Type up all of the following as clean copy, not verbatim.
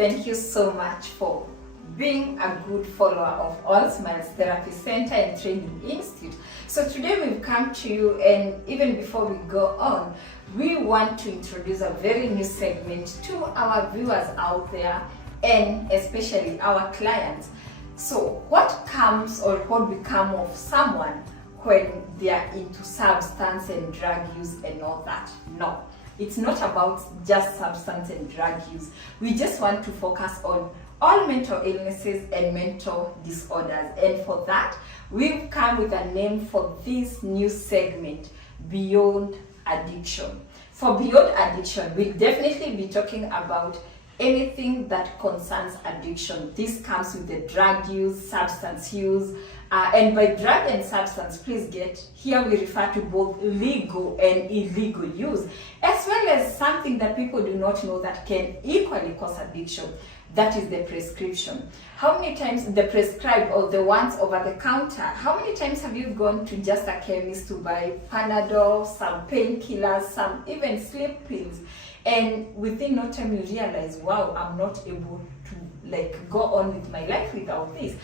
Thank you so much for being a good follower of 𝐒𝐢𝐠𝐬 Therapy Center and Training Institute. So today we've come to you, and even before we go on, we want to introduce a very new segment to our viewers out there and especially our clients. So what comes or what become of someone when they are into substance and drug use and all that? No, it's not about just substance and drug use. We just want to focus on all mental illnesses and mental disorders, and for that we've come with a name for this new segment, Beyond Addiction. For Beyond Addiction, we'll definitely be talking about anything that concerns addiction. This comes with the drug use, substance use, and by drug and substance, please get, here we refer to both legal and illegal use, as well as something that people do not know that can equally cause addiction. That is the prescription. How many times the prescribed or the ones over the counter, how many times have you gone to just a chemist to buy Panadol, some painkillers, some even sleep pills, and within no time you realize, wow, I'm not able to go on with my life without this.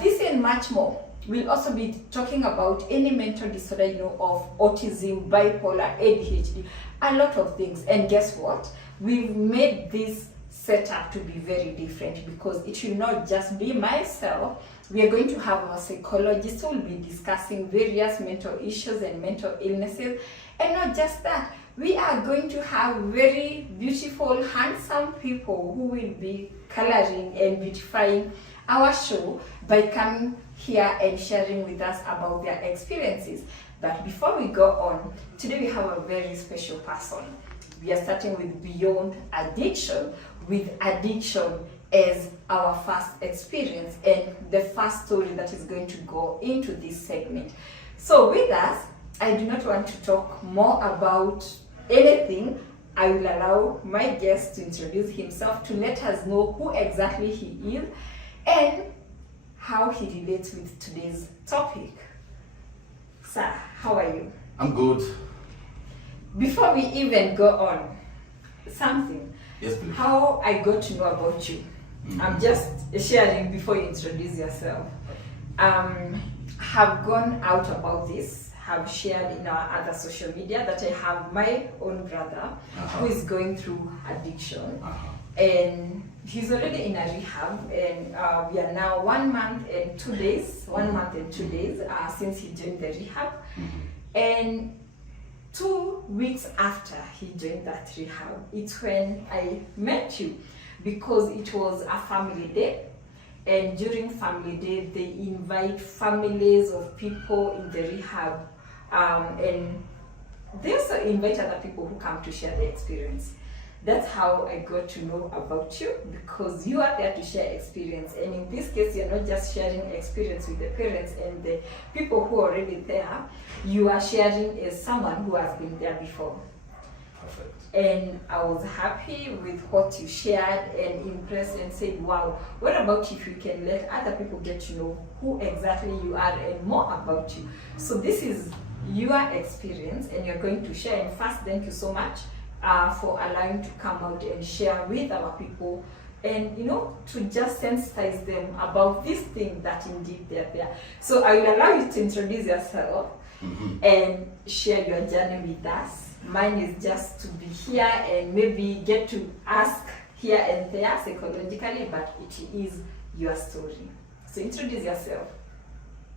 This and much more. We'll also be talking about any mental disorder, of autism, bipolar, ADHD, a lot of things. And guess what? We've made this setup to be very different because it will not just be myself. We are going to have our psychologists who will be discussing various mental issues and mental illnesses. And not just that, we are going to have very beautiful, handsome people who will be coloring and beautifying our show by coming here and sharing with us about their experiences. But before we go on, today we have a very special person. We are starting with Beyond Addiction, with addiction as our first experience and the first story that is going to go into this segment. So with us, I do not want to talk more about anything. I will allow my guest to introduce himself, to let us know who exactly he is and how he relates with today's topic. Sir, how are you? I'm good. Before we even go on, something. Yes, please. How I got to know about you. I'm just sharing before you introduce yourself. Have gone out about this, have shared in our other social media that I have my own brother who is going through addiction. And he's already in a rehab, and we are now 1 month and 2 days, 1 month and 2 days since he joined the rehab. And 2 weeks after he joined that rehab, it's when I met you, because it was a family day. And during family day, they invite families of people in the rehab, and they also invite other people who come to share their experience. That's how I got to know about you, because you are there to share experience. And in this case, you're not just sharing experience with the parents and the people who are already there. You are sharing as someone who has been there before. Perfect. And I was happy with what you shared and impressed and said, wow, what about if you can let other people get to know who exactly you are and more about you? So this is your experience and you're going to share. And first, thank you so much for allowing to come out and share with our people, and to just sensitize them about this thing that indeed they're there. So I will allow you to introduce yourself and share your journey with us. Mine is just to be here and maybe get to ask here and there psychologically, but it is your story. So introduce yourself.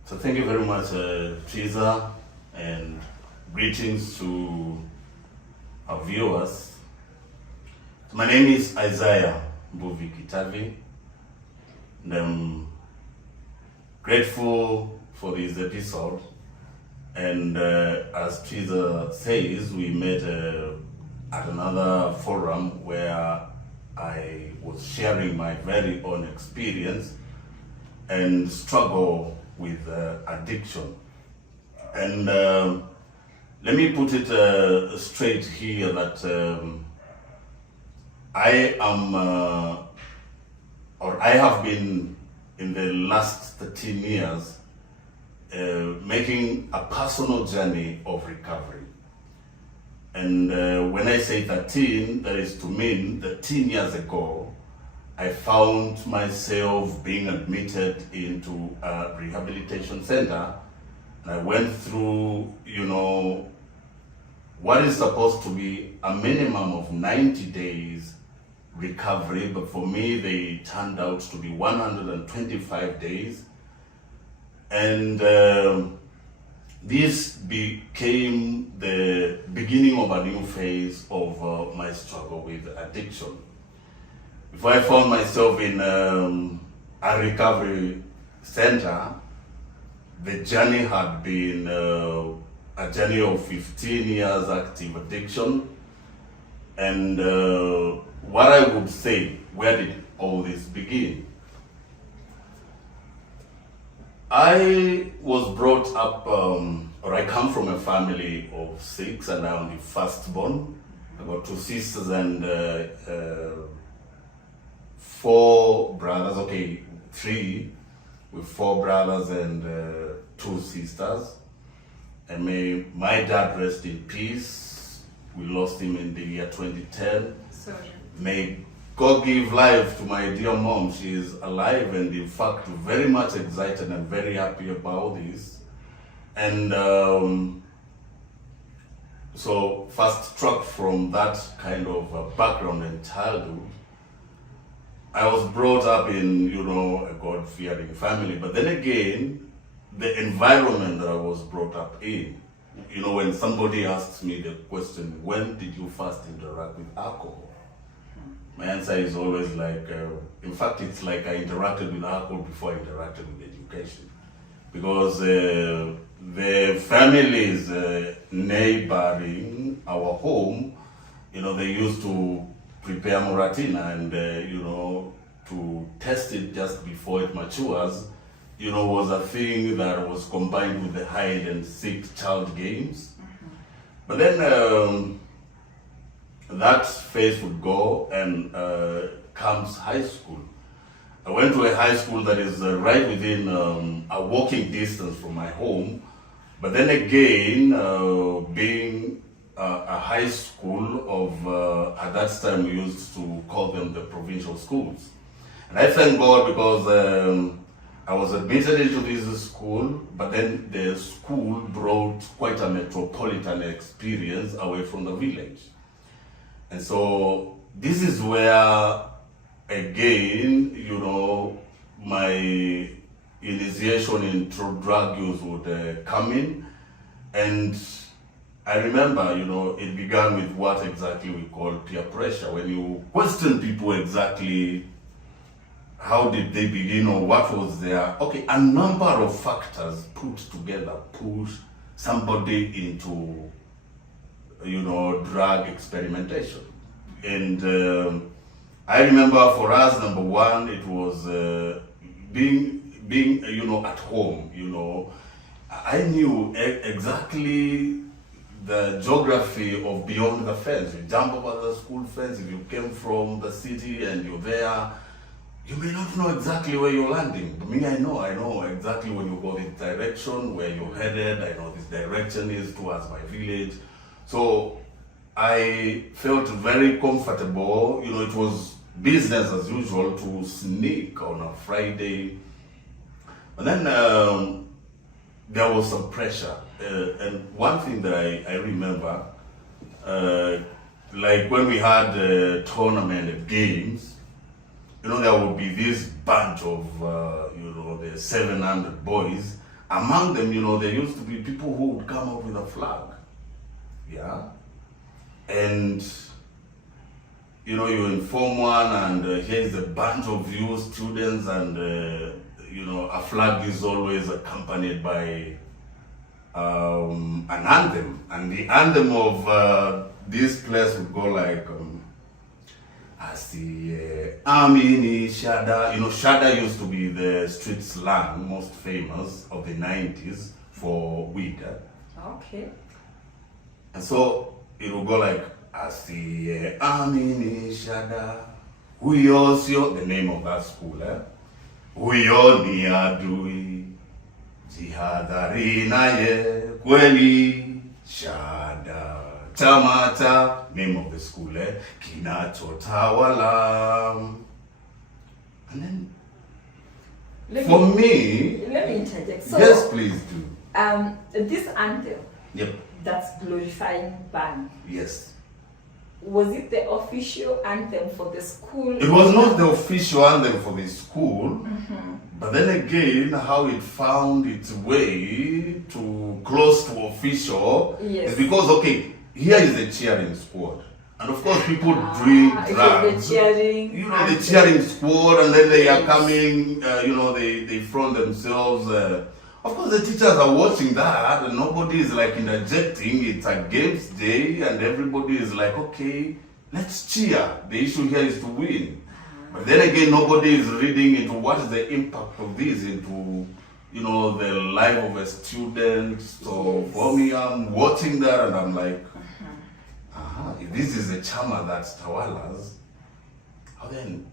So thank you very much, Trizah, and greetings to our viewers. My name is 𝐒𝐢𝐠𝐬, and I'm grateful for this episode. And as Trizah says, we met at another forum where I was sharing my very own experience and struggle with addiction. And let me put it straight here that I am, or I have been in the last 13 years making a personal journey of recovery. And when I say 13, that is to mean 13 years ago, I found myself being admitted into a rehabilitation center. And I went through, what is supposed to be a minimum of 90 days recovery, but for me, they turned out to be 125 days. And this became the beginning of a new phase of my struggle with addiction. Before I found myself in a recovery center, the journey had been a journey of 15 years active addiction. And what I would say, where did all this begin? I was brought up, or I come from a family of 6, and I'm the firstborn. I got 2 sisters and 4 brothers, 3, with 4 brothers and 2 sisters. And may my dad rest in peace. We lost him in the year 2010. Sorry. May God give life to my dear mom. She is alive and in fact very much excited and very happy about this. And so first struck from that kind of background and childhood, I was brought up in, a God-fearing family. But then again, the environment that I was brought up in, when somebody asks me the question, when did you first interact with alcohol? My answer is always like, in fact, it's like I interacted with alcohol before I interacted with education. Because the families neighboring our home, they used to prepare moratina and, to test it just before it matures, was a thing that was combined with the hide and seek child games. But then that phase would go and comes high school. I went to a high school that is right within a walking distance from my home. But then again, being a high school of, at that time we used to call them the provincial schools. And I thank God because I was admitted into this school, but then the school brought quite a metropolitan experience away from the village. And so this is where, again, my initiation into drug use would come in. And I remember, it began with what exactly we call peer pressure. When you question people exactly how did they begin or what was there, a number of factors put together push somebody into, drug experimentation. And I remember for us, number one, it was being at home, I knew exactly the geography of beyond the fence. You jump over the school fence, if you came from the city and you're there, you may not know exactly where you're landing. But me, I know exactly when you go this direction, where you're headed. I know this direction is towards my village. So I felt very comfortable. It was business as usual to sneak on a Friday. But then there was some pressure. And one thing that I remember, like when we had tournament games, there would be this bunch of, the 700 boys. Among them, there used to be people who would come up with a flag. Yeah. And, you inform one, and here's a bunch of you students, and, a flag is always accompanied by an anthem. And the anthem of this place would go like, Amini Shada. Shada used to be the street slang, most famous of the 90s for weed. Okay. And so it will go like, Amini Shada, Huyosio, the name of that school, Huyo ni adui, jihadhari naye, kweli, Shada. Tamata, name of the school, kinachotawala. And then, Let me... Let me interject. So, yes, please do. This anthem, Yep. that's glorifying ban. Yes. Was it the official anthem for the school? It was not the official anthem for the school, but then again, how it found its way to close to official is because, okay, here is the cheering squad. And of course, people drink drugs. The cheering, the cheering squad, and then they are coming, they front themselves. Of course, the teachers are watching that, and nobody is like interjecting. It's a games day, and everybody is like, okay, let's cheer. The issue here is to win. But then again, nobody is reading into what is the impact of this into, the life of a student. So for me, I'm watching that, and I'm like, if this is a charmer that tawalas, how then?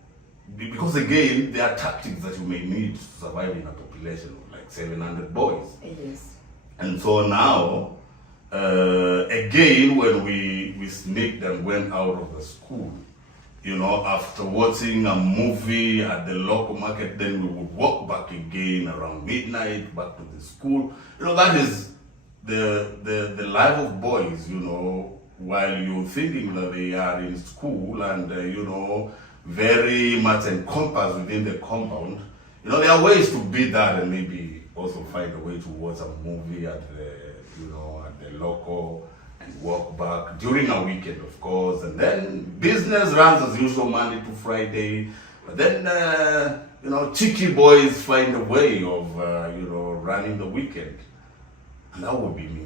Because again, there are tactics that you may need to survive in a population of like 700 boys. Yes. And so now, again, when we sneaked and went out of the school, after watching a movie at the local market, then we would walk back again around midnight back to the school. That is the life of boys, while you're thinking that they are in school and, very much encompassed within the compound. There are ways to beat that and maybe also find a way to watch a movie at the, at the local and walk back during a weekend, of course. And then business runs as usual Monday to Friday. But then, cheeky boys find a way of, running the weekend. And that would be me.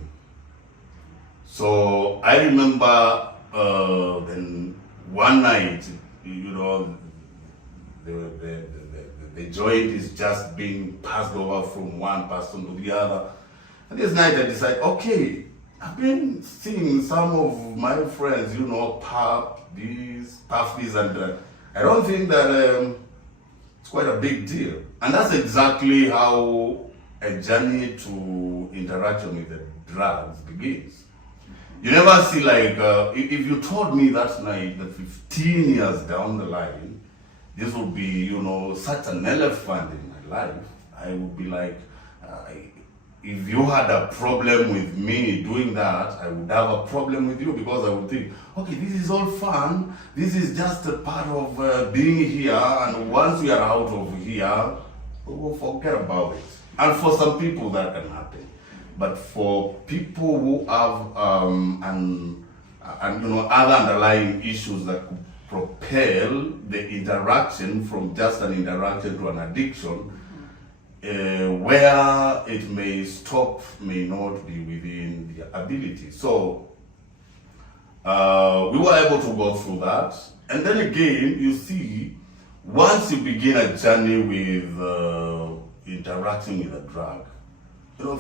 So I remember then one night, the joint is just being passed over from one person to the other. And this night I decided, okay, I've been seeing some of my friends, puff this, and I don't think that it's quite a big deal. And that's exactly how a journey to interaction with the drugs begins. You never see like, if you told me that night that 15 years down the line, this would be, such an elephant in my life, I would be like, if you had a problem with me doing that, I would have a problem with you because I would think, okay, this is all fun, this is just a part of being here, and once we are out of here, we will forget about it. And for some people that can happen. But for people who have other underlying issues that could propel the interaction from just an interaction to an addiction, where it may stop may not be within the ability. So we were able to go through that. And then again, you see, once you begin a journey with interacting with a drug,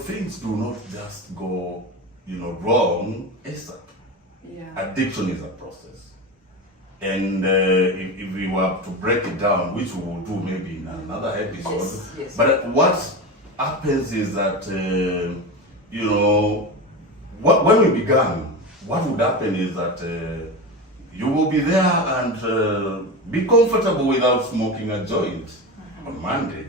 things do not just go, wrong ASAP. Yeah. Addiction is a process. And if we were to break it down, which we will do maybe in another episode, yes. But what happens is that, when we began, what would happen is that you will be there and be comfortable without smoking a joint on Monday.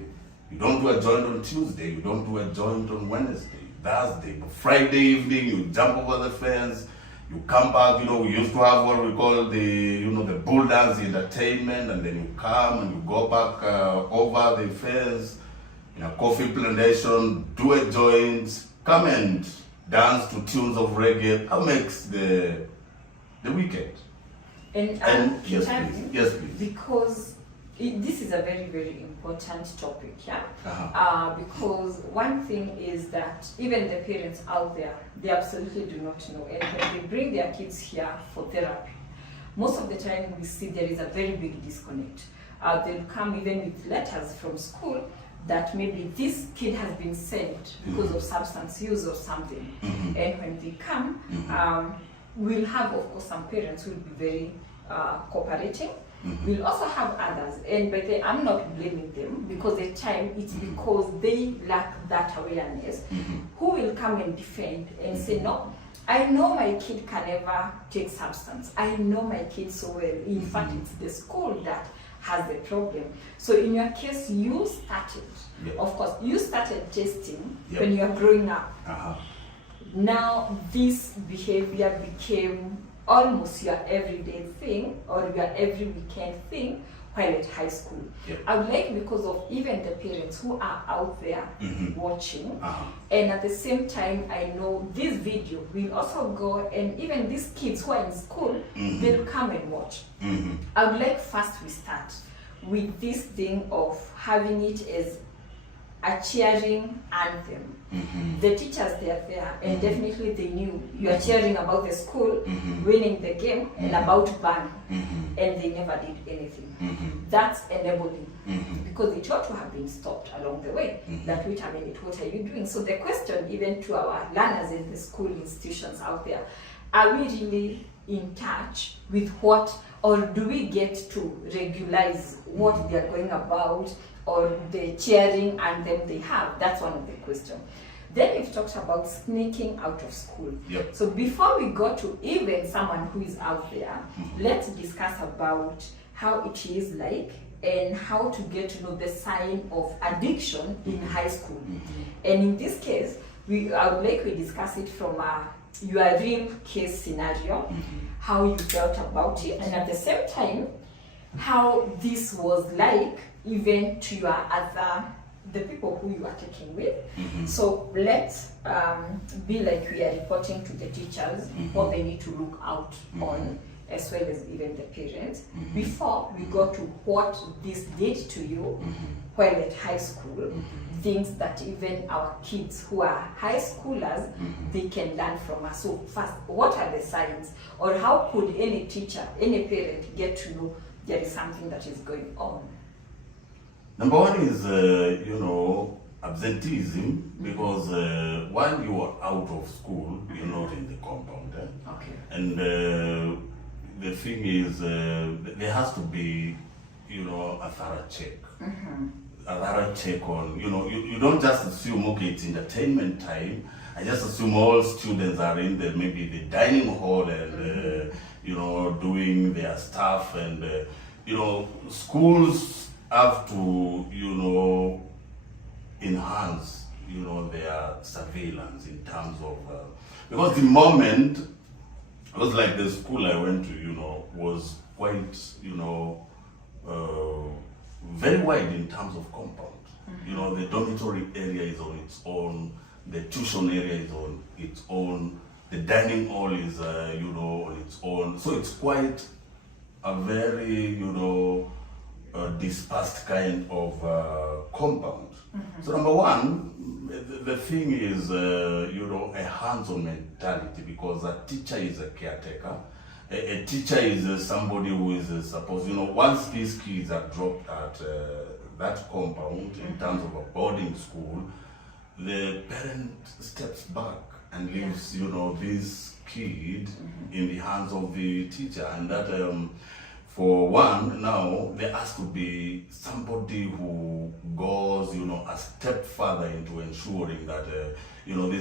You don't do a joint on Tuesday, you don't do a joint on Wednesday, Thursday, but Friday evening you jump over the fence, you come back, we used to have what we call the bull dance entertainment, and then you come and you go back over the fence in a coffee plantation, do a joint, come and dance to tunes of reggae. That makes the weekend. And yes, please. Yes, please. Because this is a very, very important topic, yeah? Because one thing is that even the parents out there, they absolutely do not know. And when they bring their kids here for therapy, most of the time we see there is a very big disconnect. They'll come even with letters from school that maybe this kid has been sent because of substance use or something. And when they come, we'll have, of course, some parents who will be very cooperating. We'll also have others, and by the I'm not blaming them, because at times it's because they lack that awareness, who will come and defend and say, no, I know my kid can never take substance. I know my kid so well. In fact, it's the school that has the problem. So in your case, you started, of course, you started testing when you are growing up. Now this behavior became almost your everyday thing or your every weekend thing while at high school. I would like, because of even the parents who are out there watching, and at the same time I know this video will also go, and even these kids who are in school, they'll come and watch. I would like first we start with this thing of having it as a cheering anthem. The teachers, they are there, and definitely they knew you are cheering about the school winning the game and about band, and they never did anything. That's enabling, because it ought to have been stopped along the way. That wait a minute, what are you doing? So the question even to our learners in the school institutions out there, are we really in touch with what, or do we get to regularize what they are going about, or the cheering and then they have? That's one of the questions. Then we've talked about sneaking out of school. So before we go to even someone who is out there, let's discuss about how it is like and how to get to know the sign of addiction in high school. And in this case, I would like we discuss it from your real case scenario, how you felt about it, and at the same time, how this was like even to your the people who you are taking with. So let's be like we are reporting to the teachers what they need to look out on, as well as even the parents, before we go to what this did to you while at high school, things that even our kids who are high schoolers, they can learn from us. So first, what are the signs, or how could any teacher, any parent get to know there is something that is going on? Number one is, absenteeism, because while you are out of school, you're not in the compound. And the thing is, there has to be, a thorough check. A thorough check on, you don't just assume, okay, it's entertainment time. I just assume all students are in the, maybe the dining hall and, doing their stuff. And, schools have to, enhance, their surveillance in terms of, because the moment, it was like the school I went to, was quite, very wide in terms of compound. The dormitory area is on its own, the tuition area is on its own, the dining hall is, on its own. So it's quite a very, dispersed kind of compound. So number one, the thing is, a hands-on mentality, because a teacher is a caretaker. A teacher is somebody who is supposed, once these kids are dropped at that compound in terms of a boarding school, the parent steps back and leaves, this kid in the hands of the teacher. And that, for one, now there has to be somebody who goes, a step further into ensuring that,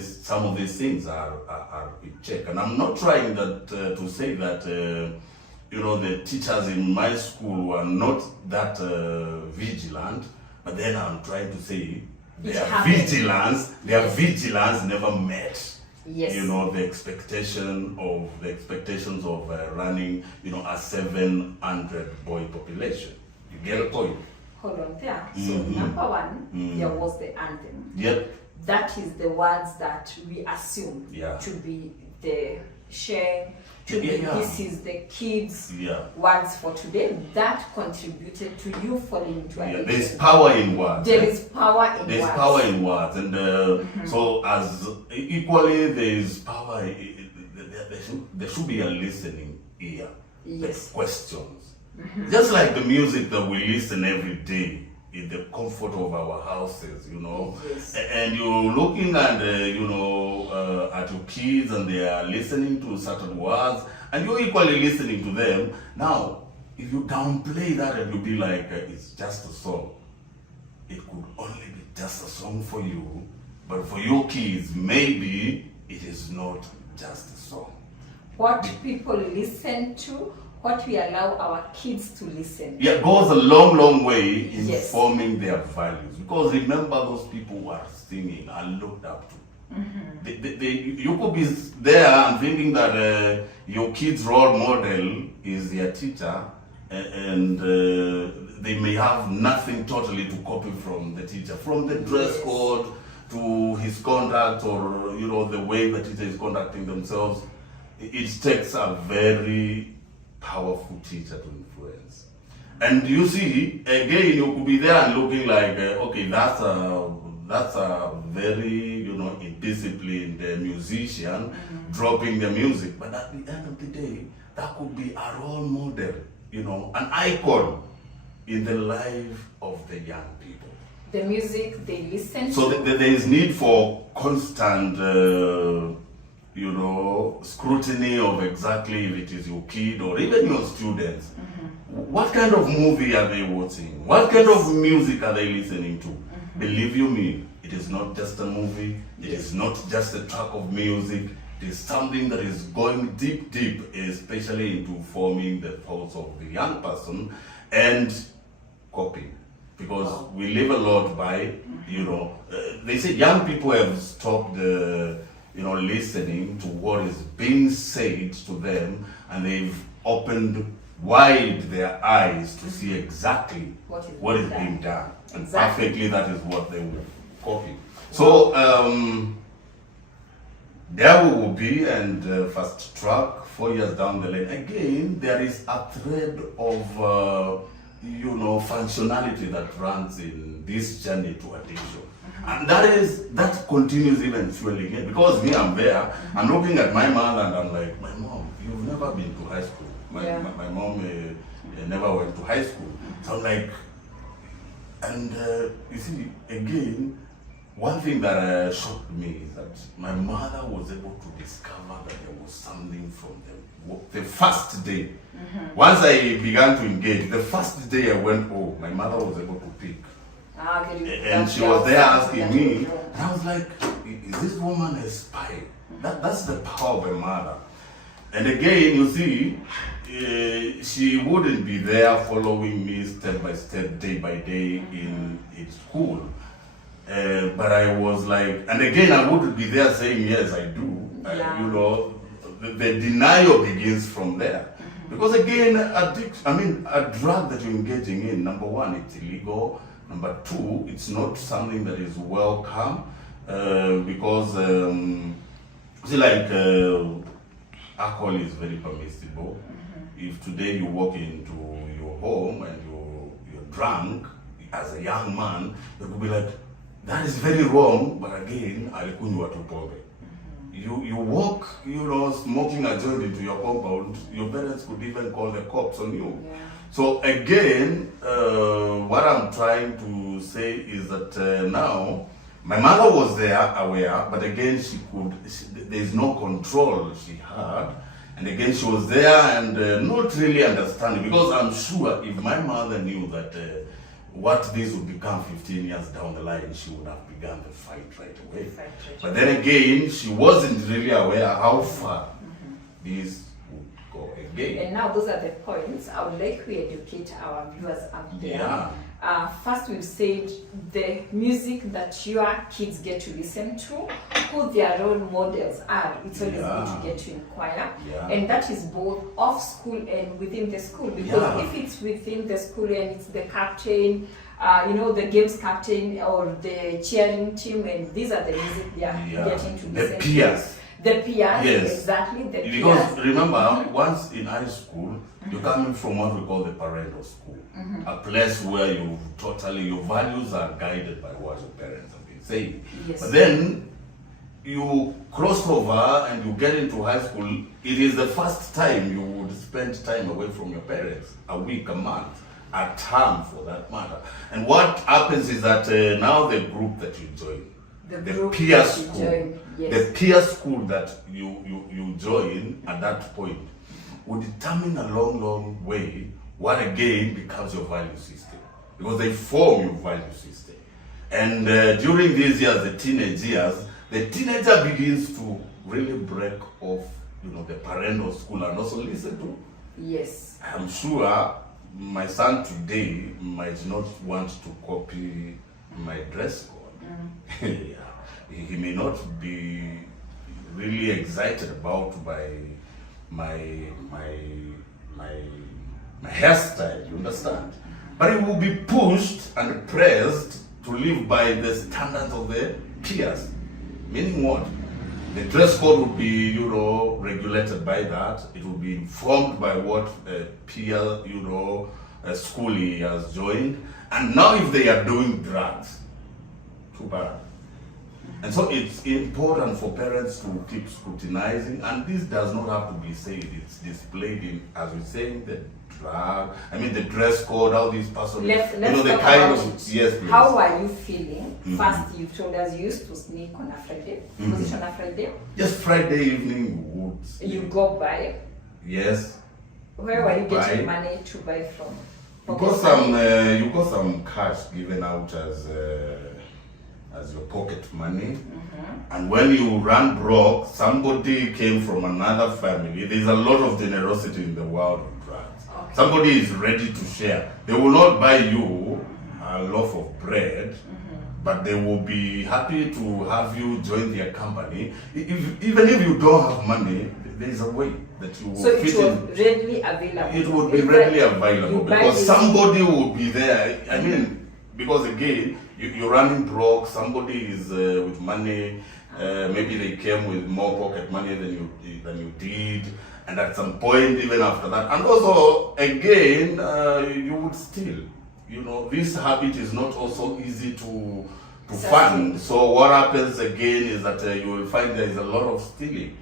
some of these things are in check. And I'm not trying that to say that, the teachers in my school were not that vigilant, but then I'm trying to say their vigilance never met. The expectations of running, a 700 boy population. You get a point? Hold on there. So number one, there was the anthem. That is the words that we assume to be the share, to be this is the kids' words for today. That contributed to you falling into addiction. There's power in words. There is power in words. There's power in words, and so as equally there is power. There should be a listening ear. Yes. Questions, just like the music that we listen every day in the comfort of our houses, and you're looking at, at your kids, and they are listening to certain words, and you're equally listening to them. Now, if you downplay that and you be like, it's just a song, it could only be just a song for you, but for your kids, maybe it is not just a song. What people listen to, what we allow our kids to listen. Yeah, goes a long, long way in Yes. forming their values. Because remember, those people who are singing are looked up to. You could be there and thinking that your kid's role model is their teacher, and they may have nothing totally to copy from the teacher, from the dress Yes. code to his conduct, or the way the teacher is conducting themselves. It takes a very powerful teacher to influence. And you see, again, you could be there and looking like, okay, that's a very, indisciplined musician dropping the music. But at the end of the day, that could be a role model, an icon in the life of the young people. The music they listen So to. there is need for constant, scrutiny of exactly if it is your kid or even your students. What kind of movie are they watching? What kind of music are they listening to? Believe you me, it is not just a movie. It is not just a track of music. It is something that is going deep, especially into forming the thoughts of the young person and copying. Because we live a lot by, they say young people have stopped, listening to what is being said to them, and they've opened wide their eyes to see exactly what is being done. And Exactly. perfectly that is what they will copy. So, there we will be, and fast track 4 years down the lane. Again, there is a thread of, functionality that runs in this journey to addiction. And that continues even fueling it. Because me, I'm there, I'm looking at my mother and I'm like, my mom, you've never been to high school. My mom never went to high school. So I'm like, and you see, again, one thing that shocked me is that my mother was able to discover that there was something from the first day. Once I began to engage, the first day I went home, my mother was able to pick. And she was there asking me, and I was like, is this woman a spy? That's the power of a mother. And again, you see, she wouldn't be there following me step by step, day by day in school. But I was like, and again, I wouldn't be there saying, yes, I do. The denial begins from there. Because again, a drug that you're engaging in, number one, it's illegal. Number two, it's not something that is welcome. Because, alcohol is very permissible. If today you walk into your home and you're drunk, as a young man, you could be like, that is very wrong, but again, alikunywa tu pombe. You walk, smoking a joint into your compound, your parents could even call the cops on you. Yeah. So again, what I'm trying to say is that now, my mother was there, aware, but again, there's no control she had. And again, she was there and not really understanding, because I'm sure if my mother knew that what this would become 15 years down the line, she would have begun the fight right away. But then again, she wasn't really aware how far this would go again. And now those are the points I would like we educate our viewers out there. Yeah. First, we've said the music that your kids get to listen to, who their role models are. It's always good to get to inquire. Yeah. And that is both off school and within the school. Because if it's within the school and it's the captain, the games captain or the cheering team, and these are the music they are getting to listen the peers. to. The peers, Yes. exactly. The peers. Because remember, once in high school, you're coming from what we call the parental school. A place where your values are guided by what your parents have been saying. Yes. But then you cross over and you get into high school, it is the first time you would spend time away from your parents, a week, a month, a term for that matter. And what happens is that now the group that you join, the peer school, the peer school that you join at that point will determine a long way what again becomes your value system, because they form your value system. And during these years, the teenage years, the teenager begins to really break off, the parental school and also listen to Yes. I'm sure my son today might not want to copy my dress code. Yeah. He may not be really excited about my hairstyle, you understand? But he will be pushed and pressed to live by the standards of the peers. Meaning what? The dress code will be, regulated by that. It will be informed by what peer, school he has joined. And now if they are doing drugs, too bad. And so it's important for parents to keep scrutinizing, and this does not have to be said. It's displayed in, as we say, the dress code, how these person, let's the talk kind about of, it. yes, please. How are you feeling? First, you told us you used to sneak on a Friday. Was it on a Friday? Just Friday evening we would sneak. You go buy. Yes. Where were you getting money to buy from? You got some cash given out as your pocket money. And when you run broke, somebody came from another family. There's a lot of generosity in the world of drugs. Okay. Somebody is ready to share. They will not buy you a loaf of bread, but they will be happy to have you join their company. Even if you don't have money, there is a way that you will so fit it was in. readily available. It would be readily available because somebody will be there. I mean, because again, you're running broke, somebody is with money, maybe they came with more pocket money than you did, and at some point, even after that, and also, again, you would steal. This habit is not also easy to fund. So what happens again is that you will find there is a lot of stealing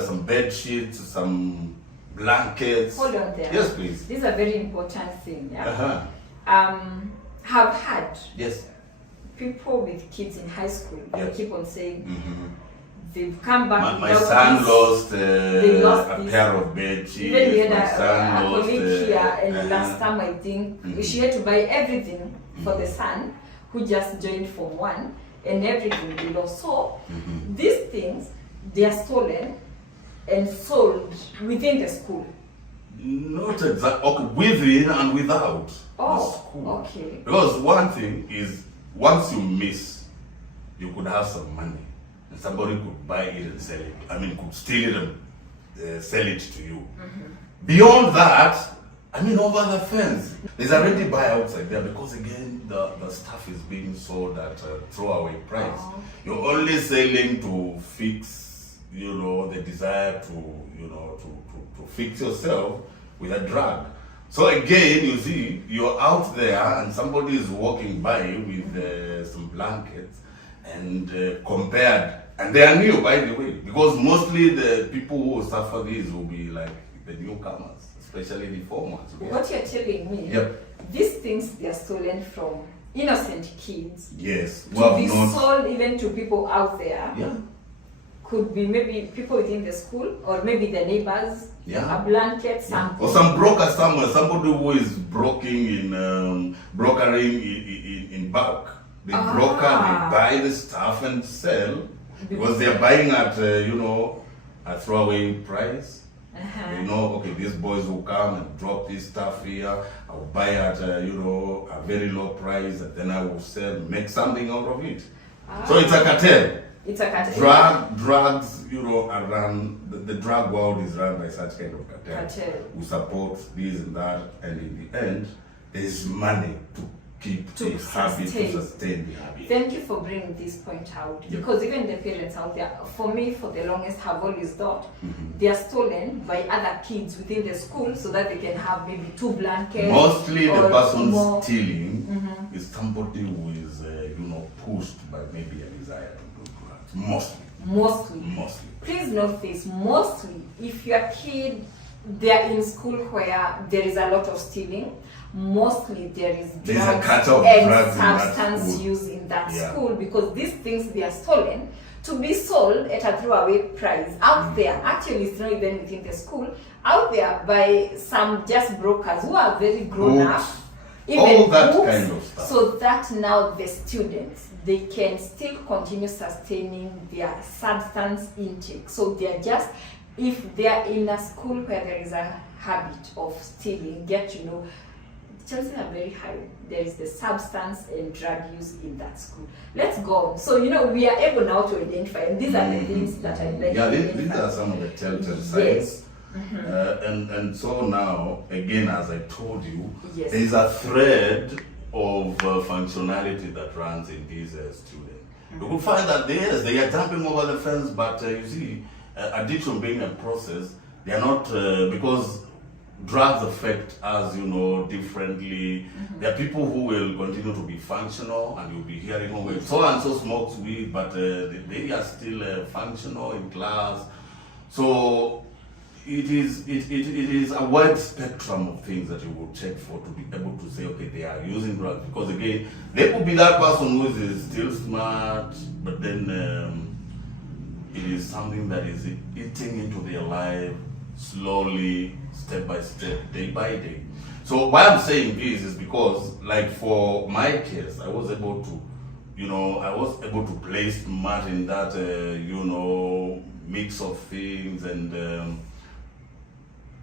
some bed sheets, some blankets. Hold on there. Yes, please. This is a very important thing. Yeah. Have had people with kids in high school. They keep on saying they've come back. My son lost a pair of bed sheets. Even we had a colleague here, and last time I think she had to buy everything for the son who just joined Form 1, and everything they lost. So these things, they are stolen and sold within the school. Not exactly. Okay, within and without the school. Okay. Because one thing is, once you miss, you could have some money, and somebody could buy it and sell it. Could steal it and sell it to you. Beyond that, over the fence, there's already buy outside there because again, the stuff is being sold at throwaway price. You're only selling to fix, the desire to fix yourself with a drug. So again, you see, you're out there and somebody is walking by with some blankets and compared, and they are new, by the way, because mostly the people who suffer these will be like the newcomers, especially the formers. What you're telling me, these things, they are stolen from innocent kids. Yes. To be sold even to people out there. Yeah. Could be maybe people within the school, or maybe the neighbors. A blanket, something. Or some broker somewhere, somebody who is brokering in bulk. They broker, they buy the stuff and sell because they are buying at a throwaway price. Okay, these boys will come and drop this stuff here. I'll buy at a very low price, and then I will sell, make something out of it. So it's a cartel. It's a cartel. Drugs, are run. The drug world is run by such kind of cartel. Who support this and that, and in the end, there is money to keep the habit, to sustain the habit. Thank you for bringing this point out, because even the parents out there, for me, for the longest, have always thought they are stolen by other kids within the school so that they can have maybe 2 blankets. Mostly the person stealing is somebody who is, pushed by maybe a desire to do drugs. Mostly. Please note this, mostly, if your kid, they are in school where there is a lot of stealing, mostly there is drugs and substance use in that school, because these things, they are stolen to be sold at a throwaway price out there. Actually, it's not even within the school, out there by some just brokers who are very grown up. Even all that books, kind of stuff. So that now the students, they can still continue sustaining their substance intake. So they are just if they are in a school where there is a habit of stealing, get to know chances are very high there is the substance and drug use in that school. Let's go on. So, you know, we are able now to identify, and these are the things that I'd like to identify. These are some of the telltale signs. Yes. And so now, again, as I told you, yes, there is a thread of functionality that runs in these students. You will find that they are jumping over the fence, but you see, addiction being a process, they are not, because drugs affect us, you know, differently. There are people who will continue to be functional, and you'll be hearing, oh, so and so smokes weed, but they are still functional in class. So it is a wide spectrum of things that you will check for to be able to say, okay, they are using drugs. Because again, they could be that person who is still smart, but then it is something that is eating into their life slowly, step by step, day by day. So why I'm saying this is because, like for my case, I was able to, you know, I was able to place smart in that, you know, mix of things. And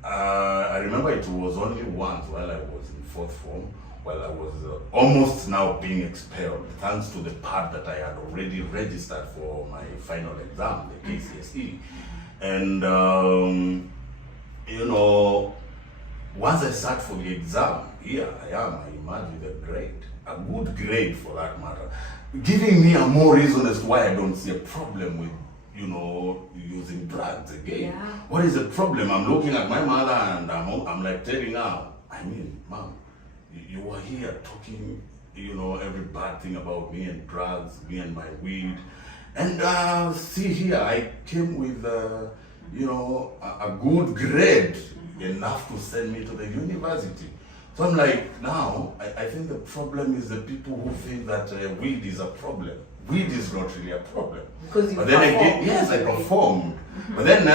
I remember it was only once while I was in 4th form, while I was almost now being expelled, thanks to the part that I had already registered for my final exam, the KCSE. And you know, once I sat for the exam, here I am, I emerged with a grade, a good grade for that matter, giving me a more reason as to why I don't see a problem with, you know, using drugs again. Yeah. What is the problem? I'm looking at my mother and I'm like telling her, I mean, Mom, you were here talking, you know, every bad thing about me and drugs, me and my weed. And see here, I came with, you know, a good grade, enough to send me to the university. So I'm like, now, I think the problem is the people who think that weed is a problem. Weed is not really a problem. Because you but then perform. again, yes, I performed. But then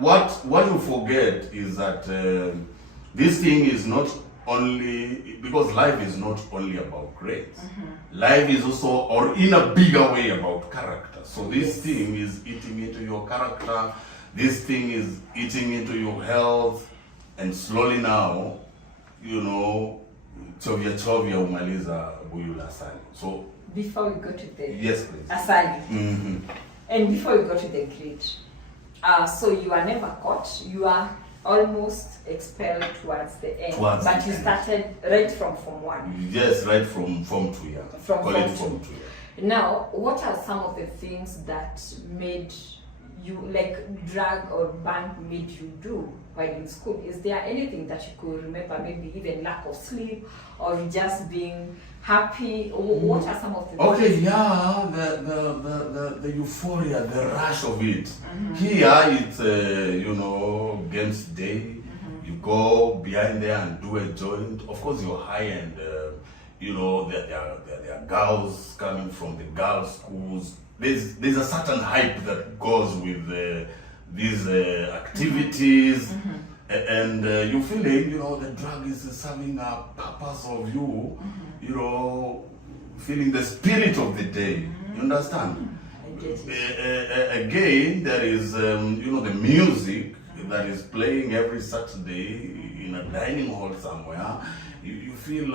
what you forget is that this thing is not only, because life is not only about grades. Life is also, or in a bigger way, about character. So this thing is eating into your character. This thing is eating into your health, and slowly now, you know, 𝐭𝐝𝐿𝐺𝐬 umaliza buyu la asali. So before we go to the yes, please. asali, and before we go to the grade, so you are never caught. You are almost expelled towards the end, but you started right from Form 1. Yes, right from Form 2, yeah. From Call Form it 2. Form 2, yeah. Now, what are some of the things that made you, like drug or band made you do while in school? Is there anything that you could remember, maybe even lack of sleep or just being happy? Or what are some of the things? Yeah, the euphoria, the rush of it. Here it's, you know, games day. You go behind there and do a joint. Of course, you're high and, you know, there are girls coming from the girls' schools. There's a certain hype that goes with these activities, and you feel like, you know, the drug is serving a purpose of you, you know, feeling the spirit of the day. You understand? I get it. Again, there is, you know, the music that is playing every Saturday in a dining hall somewhere. You feel,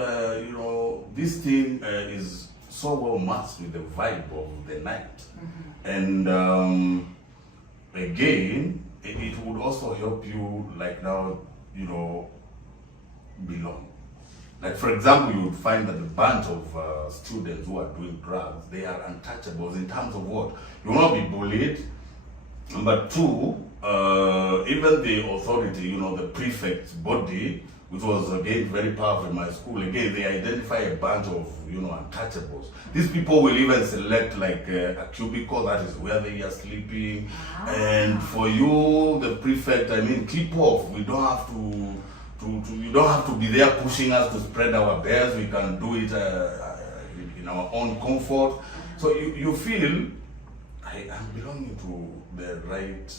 you know, this thing is so well matched with the vibe of the night. And again, it would also help you, like now, you know, belong. Like for example, you would find that a bunch of students who are doing drugs, they are untouchables in terms of what? You will not be bullied. Number two, even the authority, you know, the prefect's body, which was again very powerful in my school. Again, they identify a bunch of, you know, untouchables. These people will even select like a cubicle, that is where they are sleeping. And for you, the prefect, I mean, keep off. We don't have to you don't have to be there pushing us to spread our bears. We can do it in our own comfort. So you feel, I'm belonging to the right,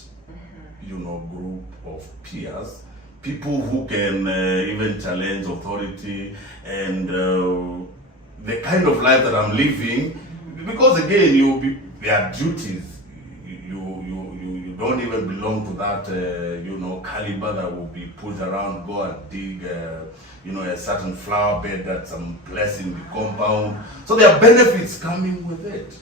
you know, group of peers. People who can even challenge authority, and the kind of life that I'm living, because again, there are duties. You don't even belong to that, caliber that will be pushed around, go and dig, a certain flower bed that's some place in the compound. So there are benefits coming with it.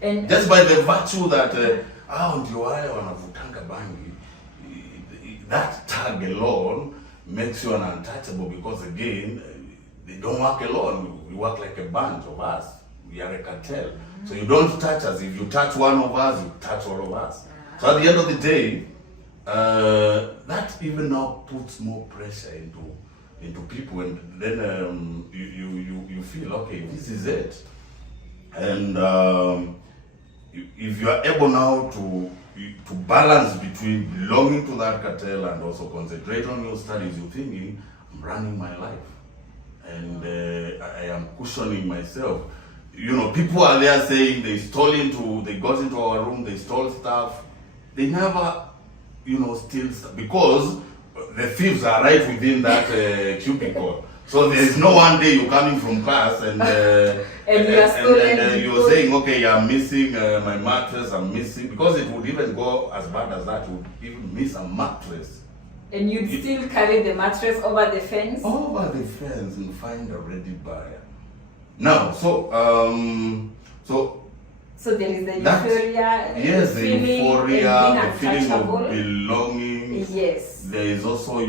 And just by the virtue that, ndio wale wanavutanga bangi, that tag alone makes you an untouchable, because again, they don't work alone. We work like a bunch of us. We are a cartel. So you don't touch us. If you touch one of us, you touch all of us. So at the end of the day, that even now puts more pressure into people, and then you feel, okay, this is it. And if you are able now to balance between belonging to that cartel and also concentrate on your studies, you're thinking, I'm running my life, and I am cushioning myself. People are there saying they got into our room, they stole stuff. They never, steal stuff, because the thieves are right within that cubicle. So there is no one day you're coming from class and you're saying, okay, I'm missing my mattress, I'm missing, because it would even go as bad as that. You would even miss a mattress. And you'd still carry the mattress over the fence? Over the fence and find a ready buyer. Now, so there is the euphoria, yes, the euphoria, the feeling of belonging. Yes. There is also,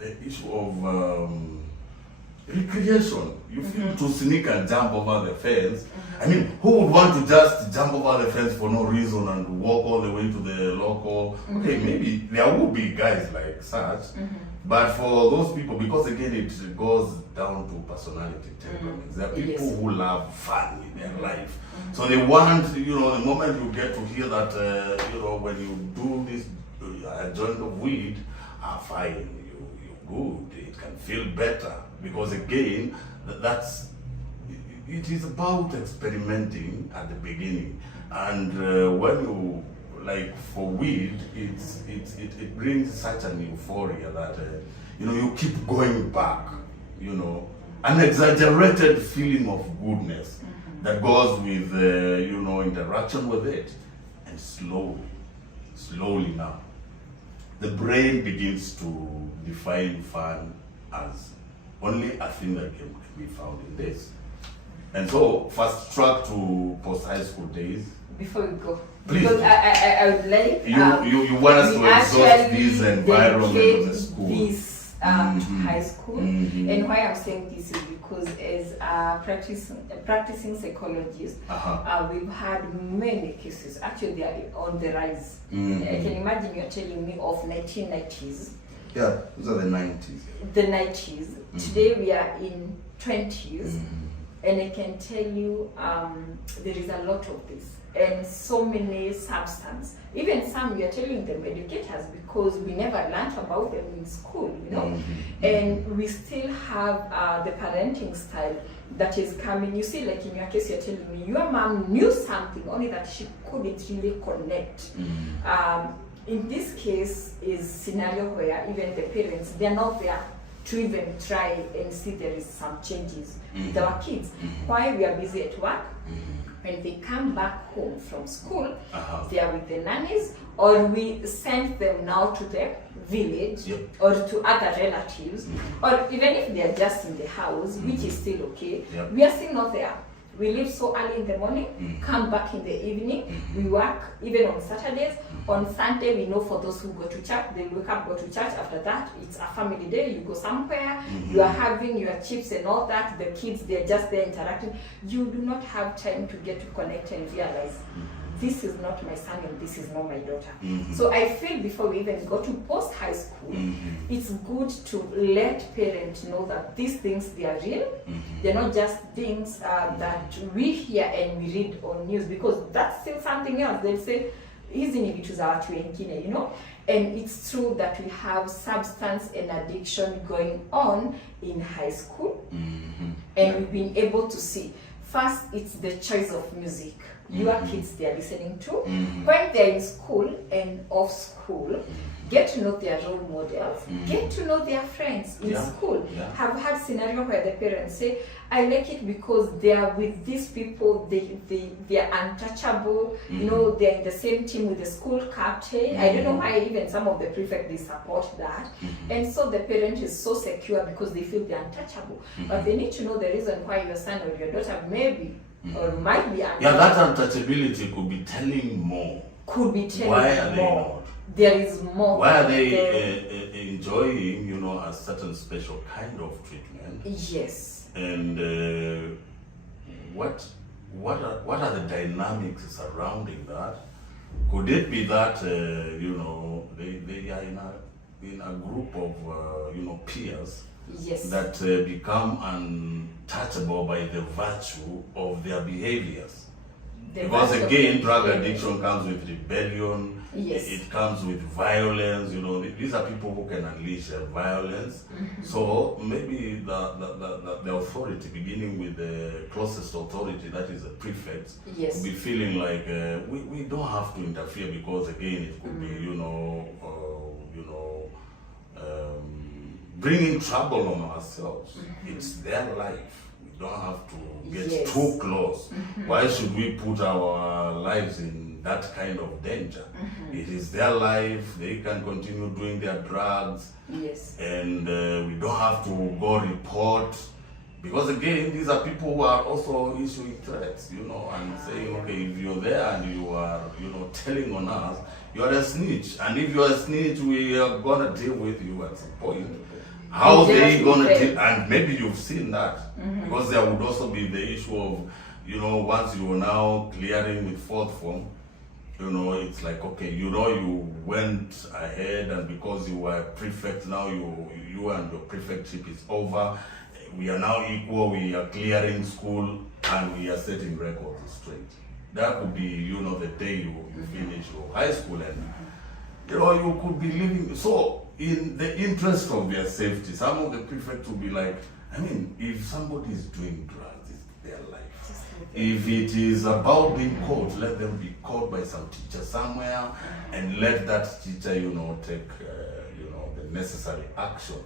the issue of recreation. You feel to sneak and jump over the fence. I mean, who would want to just jump over the fence for no reason and walk all the way to the local? Okay, maybe there will be guys like such. But for those people, because again it goes down to personality, temperaments. There are people who love fun in their life. So they want, the moment you get to hear that, when you do this, a joint of weed, fine, you're good, it can feel better. Because again, it is about experimenting at the beginning. And when you, like for weed, it brings such an euphoria that you keep going back, an exaggerated feeling of goodness that goes with interaction with it, and slowly now, the brain begins to define fun as only a thing that can be found in this. And so, fast track to post-high school days. Before we go, please. Because I would like you want us to exhaust this environment of the school. This to high school, and why I'm saying this is because as a practicing psychologist, we've had many cases. Actually, they are on the rise. I can imagine you're telling me of 1990s. Yeah, those are the 90s. The 90s. Today we are in 20s. And I can tell you, there is a lot of this, and so many substances. Even some we are telling them educators, because we never learned about them in school, And we still have the parenting style that is coming. You see, like in your case, you're telling me your mom knew something, only that she couldn't really connect. In this case, is scenario where even the parents, they're not there to even try and see there is some changes with our kids. Why? We are busy at work. When they come back home from school, they are with the nannies, or we send them now to the village or to other relatives, or even if they are just in the house, which is still okay, we are still not there. We leave so early in the morning, come back in the evening, we work even on Saturdays. On Sunday, we know for those who go to church, they wake up, go to church. After that, it's a family day, you go somewhere, you are having your chips and all that. The kids, they're just there interacting. You do not have time to get to connect and realize, this is not my son and this is not my daughter. So I feel before we even go to post-high school, it's good to let parents know that these things, they are real. They're not just things that we hear and we read on news, because that's still something else. They'll say, hizi ni vitu za watu wengine, And it's true that we have substance and addiction going on in high school. And we've been able to see, first, it's the choice of music. your kids they are listening to. When they're in school and off school, get to know their role models, get to know their friends in school. Have had scenario where the parents say, I like it because they are with these people, they are untouchable, you know, they're in the same team with the school captain. I don't know why even some of the prefects they support that. And so the parent is so secure because they feel they're untouchable. But they need to know the reason why your son or your daughter maybe or might be untouchable. Yeah, that untouchability could be telling more. Could be telling why are more. They not? There is more. Why are they enjoying, you know, a certain special kind of treatment? Yes. And what are the dynamics surrounding that? Could it be that you know, they are in a group of you know, peers that become untouchable by the virtue of their behaviors? Because again, drug addiction comes with rebellion. It comes with violence. You know, these are people who can unleash violence. So maybe the authority, beginning with the closest authority, that is the prefect, will be feeling like we don't have to interfere because again, it could be bringing trouble on ourselves. It's their life. Don't have to get too close. Why should we put our lives in that kind of danger? It is their life. They can continue doing their drugs. And we don't have to go report. Because again, these are people who are also issuing threats, you know, and saying, okay, if you're there and you are, you know, telling on us, you are a snitch. And if you are a snitch, we are gonna deal with you at some point. How they gonna deal? And maybe you've seen that, because there would also be the issue of, you know, once you are now clearing with fourth form, you know, it's like, okay, you know, you went ahead and because you were prefect, now you and your prefectship is over. We are now equal, we are clearing school and we are setting records straight. That could be, you know, the day you finish your high school and, you know, you could be living. So, in the interest of their safety, some of the prefects will be like, I mean, if somebody is doing drugs, it's their life. If it is about being caught, let them be caught by some teacher somewhere and let that teacher, you know, take, you know, the necessary action.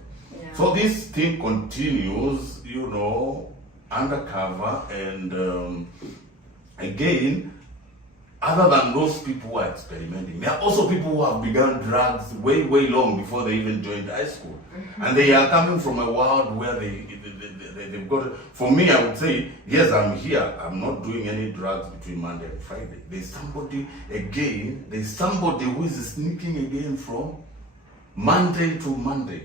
So this thing continues, you know, undercover and again, other than those people who are experimenting, there are also people who have begun drugs way long before they even joined high school. And they are coming from a world where they've got, for me I would say, yes, I'm here, I'm not doing any drugs between Monday and Friday. There's somebody who is sneaking again from Monday to Monday.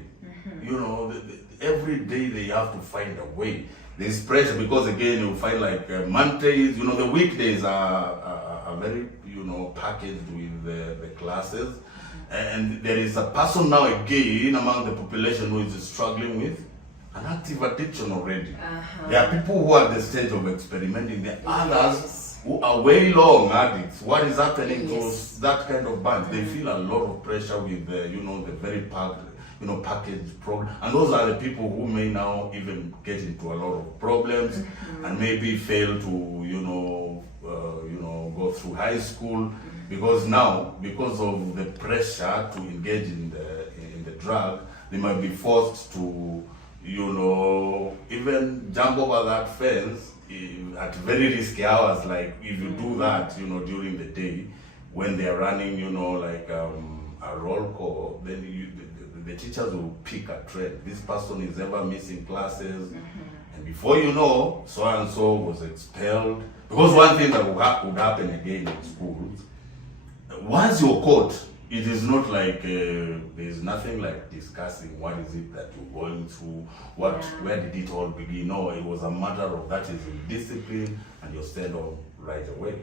You know, every day they have to find a way. There's pressure because again, you'll find like Mondays, you know, the weekdays are very, you know, packaged with the classes. And there is a person now again among the population who is struggling with an active addiction already. There are people who are at the stage of experimenting. There are others who are way long addicts. What is happening to that kind of bunch? They feel a lot of pressure with the, you know, the very packed, you know, packaged program. And those are the people who may now even get into a lot of problems and maybe fail to, you know, go through high school because now, because of the pressure to engage in the drug, they might be forced to, you know, even jump over that fence at very risky hours. Like if you do that, you know, during the day when they are running, you know, like a roll call, then the teachers will pick a trend. This person is ever missing classes, and before you know, so and so was expelled. Because one thing that would happen again in schools, once you're caught, it is not like there's nothing like discussing what is it that you're going through, where did it all begin. No, it was a matter of that is discipline and you're sent home right away.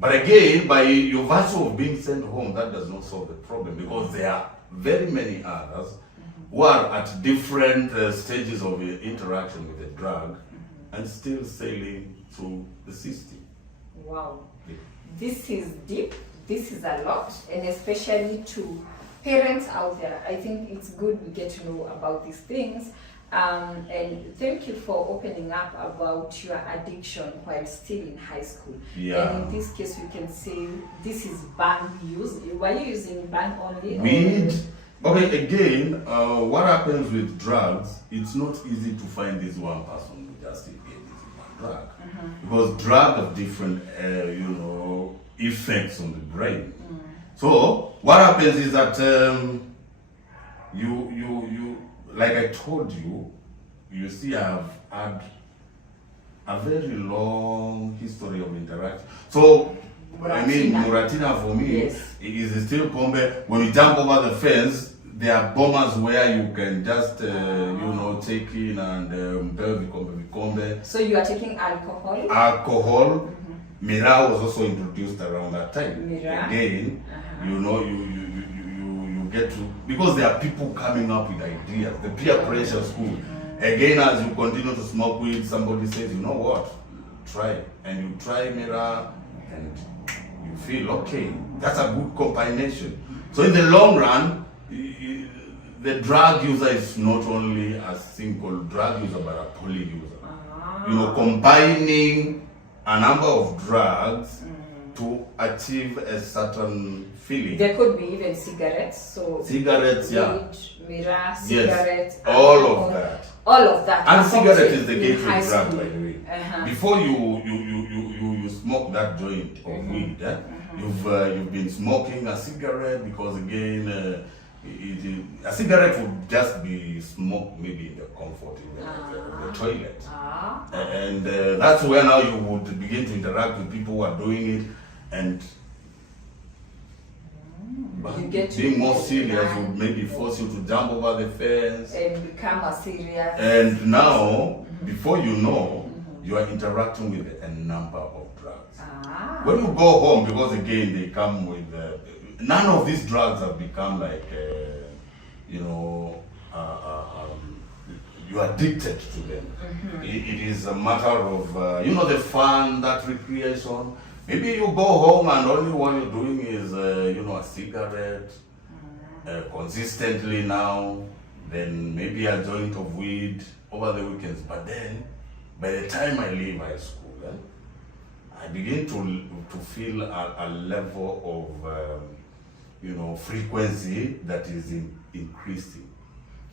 But again, by your virtue of being sent home, that does not solve the problem because there are very many others who are at different stages of interaction with the drug and still sailing through the system. Wow. This is deep. This is a lot, and especially to parents out there. I think it's good we get to know about these things. And thank you for opening up about your addiction while still in high school. Yeah. And in this case, we can say this is bang use. Were you using bang only? Weed. Okay, again, what happens with drugs, it's not easy to find this one person who just gave this one drug. Because drugs have different, effects on the brain. So, what happens is that you like I told you, you see I've had a very long history of interaction. So, Muratina for me, Yes. is still Pombe. When you jump over the fence, there are bombers where you can just, take in and Kombe. So you are taking alcohol? Alcohol. Mira was also introduced around that time. Mira. Again, you get to, because there are people coming up with ideas, the peer pressure school. Again, as you continue to smoke weed, somebody says, you know what, try. And you try Mira and you feel, okay, that's a good combination. So in the long run, the drug user is not only a single drug user, but a poly user. Combining a number of drugs to achieve a certain feeling. There could be even cigarettes. So cigarettes, yeah. Mira, cigarettes. Yes, all of that. All of that. And cigarette is the gateway high drug, school. by the way. Before you smoke that joint of weed, you've been smoking a cigarette, because again, a cigarette would just be smoked maybe in the comfort in the toilet. And that's where now you would begin to interact with people who are doing it, and you get being more serious would maybe force you to jump over the fence and become a serious. And now, before you know, you are interacting with a number of drugs. When you go home, because again they come with none of these drugs have become like you're addicted to them. It is a matter of the fun, that recreation. Maybe you go home and only what you're doing is a cigarette consistently now, then maybe a joint of weed over the weekends. But then by the time I leave high school, I begin to feel a level of frequency that is increasing.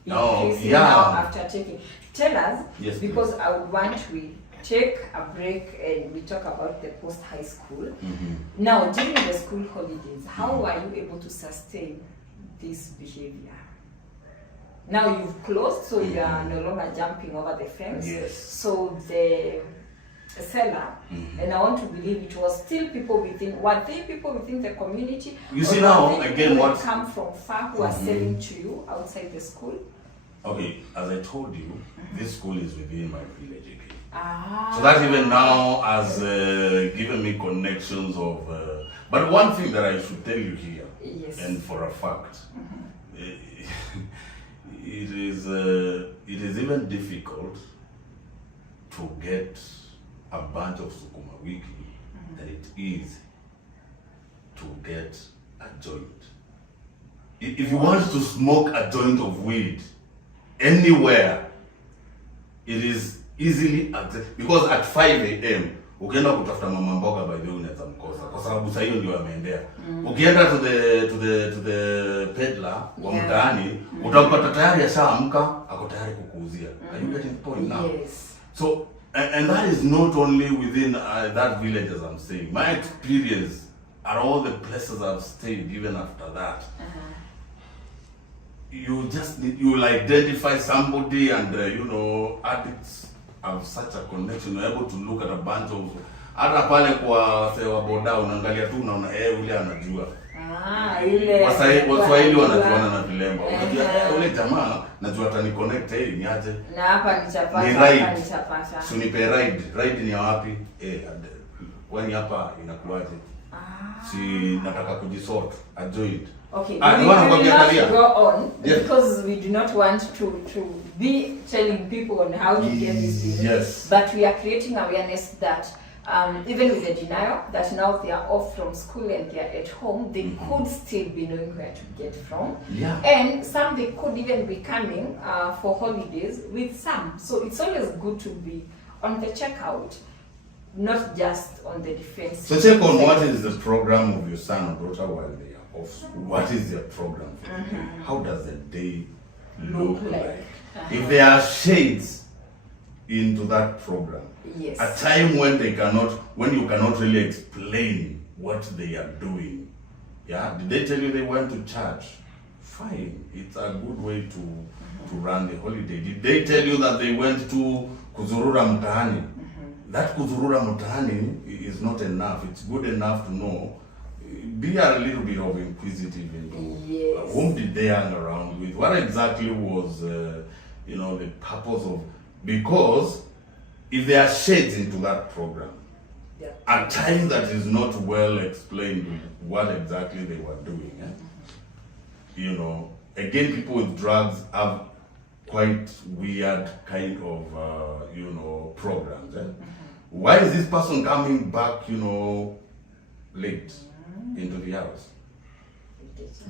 Now after taking. Tell us, yes, because please. I would want we take a break and we talk about the post-high school. Now, during the school holidays, how are you able to sustain this behavior? Now you've closed, so you are no longer jumping over the fence. Yes. So the seller, and I want to believe it was still people within. Were they people within the community? You see now again what come from far who are selling to you outside the school? Okay, as I told you, this school is within my village again. So that even now has given me connections of. But one thing that I should tell you here, and for a fact, it is even difficult to get a bunch of sukuma wiki than it is to get a joint. If you want to smoke a joint of weed anywhere, it is easily because at 5 a.m. ukienda kutafuta mama mboga by the way unaweza mkosa kwa sababu saa hiyo ndio ameendea. Ukienda to the peddler wa mtaani utampata tayari ashaamka ako tayari kukuuzia. Are you getting the point now? Yes. So and that is not only within that village, as I'm saying. My experience at all the places I've stayed, even after that, you'll identify somebody, and addicts have such a connection. You're able to look at a bunch of hata pale kwa sewa boda unaangalia tu unaona ule anajua. Ile Waswahili wanajuana na vilemba. Unajua ule jamaa najua atani connect niaje. Na hapa nichapata, hapa nichapata. So nipe ride ni wapi? Kwani hapa inakuaje? Si nataka kujisort a joint. Okay, we will not go on because we do not want to be telling people on how to get this business. Yes. But we are creating awareness that even with the denial that now they are off from school and they are at home, they could still be knowing where to get from. Yeah. And some they could even be coming for holidays with some. So it's always good to be on the checkout, not just on the defense. So check on what is the program of your son or daughter while they are off school. What is their program for the day? How does the day look like? If there are shades into that program, yes, a time when they cannot, when you cannot really explain what they are doing. Yeah, did they tell you they went to church? Fine, it's a good way to run the holiday. Did they tell you that they went to kuzurura mtaani? That kuzurura mtaani is not enough. It's good enough to know. Be a little bit of inquisitive into yes, whom did they hang around with? What exactly was, you know, the purpose of? Because if there are shades into that program, yeah, at times that is not well explained what exactly they were doing. You know, again, people with drugs have quite weird kind of, you know, programs. Why is this person coming back, you know, late into the house?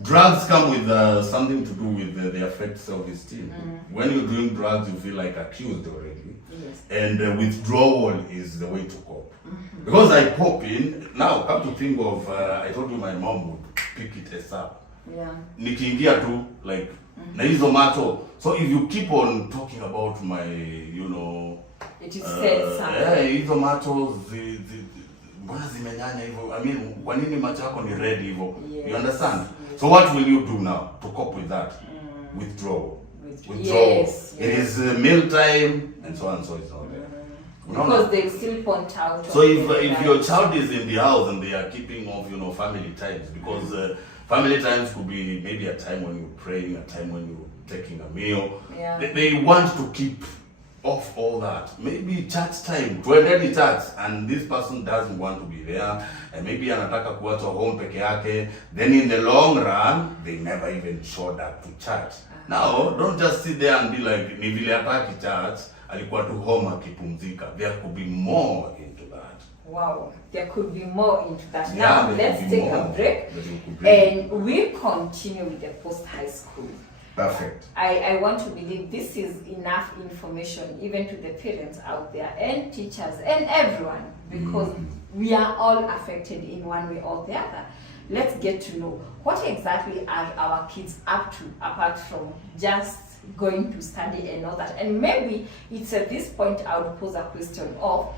Drugs come with something to do with they affect self-esteem. When you're doing drugs, you feel like accused already. yes, And withdrawal is the way to cope. Because I pop in, now come to think of, I told you my mom would pick it as up. yeah, Nikiingia tu, like, na hizo macho. So if you keep on talking about my, you know, it is said something. hizo macho, mbona zimenyanya hivyo? I mean, kwa nini macho yako ni red hivyo? Yes, You understand? yes. So what will you do now to cope with that? Withdrawal. Yes, It yes. is meal time and so on, so it's not there. Because they still point out. So if your child is in the house and they are keeping off, you know, family times, because family times could be maybe a time when you're praying, a time when you're taking a meal. Yeah. They want to keep off all that. Maybe church time, tuendeni church, and this person doesn't want to be there, and maybe anataka kuachwa home peke yake. Then in the long run, they never even showed up to church. Now, don't just sit there and be like, ni vile hataki church, alikuwa tu home akipumzika. There could be more into that. Wow, there could be more into that. Yeah, Now, there let's could be take more. a break and we continue with the post-high school. Perfect. I want to believe this is enough information even to the parents out there and teachers and everyone, because we are all affected in one way or the other. Let's get to know what exactly are our kids up to apart from just going to study and all that. And maybe it's at this point I would pose a question of,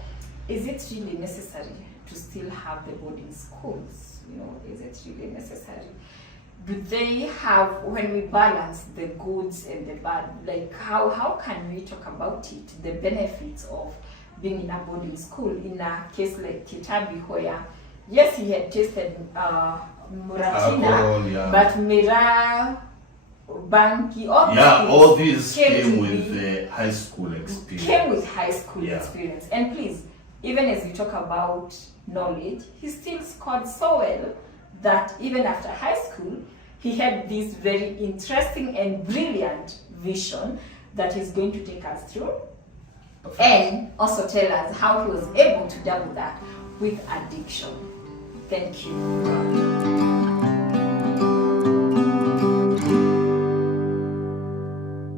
is it really necessary to still have the boarding schools? You know, is it really necessary? Do they have, when we balance the goods and the bad, like how can we talk about it, the benefits of being in a boarding school? In a case like Kitabi, where yes, he had tasted Muratina, Alcohol, yeah. but Mira, Banki, All these came came to with be- the high school experience. came with high school Yeah. experience. And please, even as we talk about knowledge, he still scored so well that even after high school, he had this very interesting and brilliant vision that he's going to take us through and also tell us how he was able to double that with addiction. Thank you.